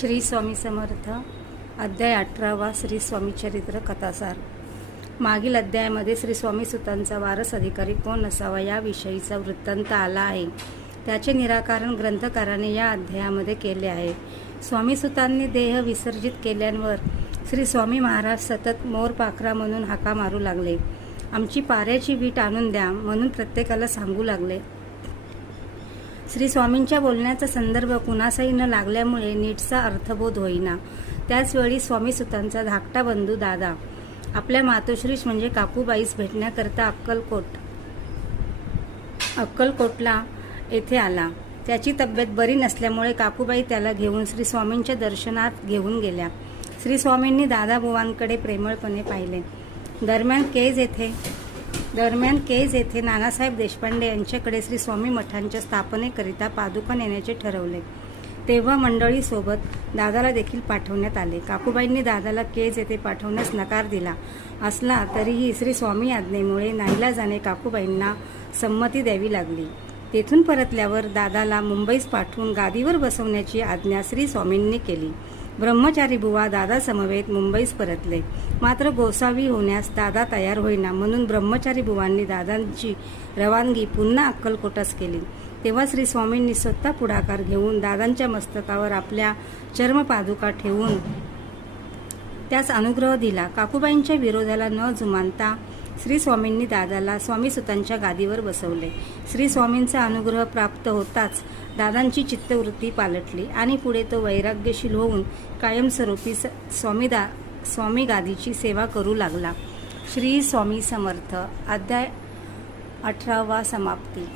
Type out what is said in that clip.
श्री स्वामी समर्थ. अध्याय 18. श्री स्वामी चरित्र कथासार. मागील अध्यायामध्ये श्री स्वामी सुतांचा वारस अधिकारी कोण असावा याविषयीचा वृत्तांत आला आहे. त्याचे निराकरण ग्रंथकाराने या अध्यायामध्ये केले आहे. स्वामी सुतांनी देह विसर्जित केल्यावर श्री स्वामी महाराज सतत मोर पाखरा म्हणून हाका मारू लागले. आमची पाऱ्याची वीट आणून द्या म्हणून प्रत्येकाला सांगू लागले. श्री स्वामींच्या बोलण्याचा संदर्भ कुणासही न लागल्यामुळे नीटचा अर्थबोध होईना. त्याचवेळी स्वामी सुतांचा धाकटा बंधू दादा आपल्या मातोश्रीस म्हणजे काकूबाईस भेटण्याकरता अक्कलकोटला येथे आला. त्याची तब्येत बरी नसल्यामुळे काकूबाई त्याला घेऊन श्री स्वामींच्या दर्शनात घेऊन गेल्या. श्री स्वामींनी दादाबुवांकडे प्रेमळपणे पाहिले. दरम्यान केज येथे नानासाहेब देशपांडे यांच्याकडे श्री स्वामी मठांच्या स्थापनेकरिता पादुका नेण्याचे ठरवले. तेव्हा मंडळीसोबत दादाला देखील पाठवण्यात आले. काकूबाईंनी दादाला केज येथे पाठवण्यास नकार दिला असला तरीही श्री स्वामी आज्ञेमुळे नाईलाजाने काकूबाईंना संमती द्यावी लागली. तेथून परतल्यावर दादाला मुंबईस पाठवून गादीवर बसवण्याची आज्ञा श्री स्वामींनी केली. ब्रह्मचारी बुवा दादा समवेत मुंबईस परतले. मात्र गोसावी होण्यास दादा तयार होईना म्हणून ब्रह्मचारी बुवांनी दादांची रवानगी पुन्हा अक्कलकोटास केली. तेव्हा श्री स्वामींनी स्वतः पुढाकार घेऊन दादांच्या मस्तकावर आपल्या चर्मपादुका ठेवून त्यास अनुग्रह दिला. काकूबाईंच्या विरोधाला न जुमानता श्री स्वामींनी दादाला स्वामी सुतांच्या गादीवर बसवले. श्री स्वामींचा अनुग्रह प्राप्त होताच दादांची चित्तवृत्ती पालटली आणि पुढे तो वैराग्यशील होऊन कायमस्वरूपी स्वामी गादीची सेवा करू लागला. श्री स्वामी समर्थ. अध्याय 18 समाप्ती.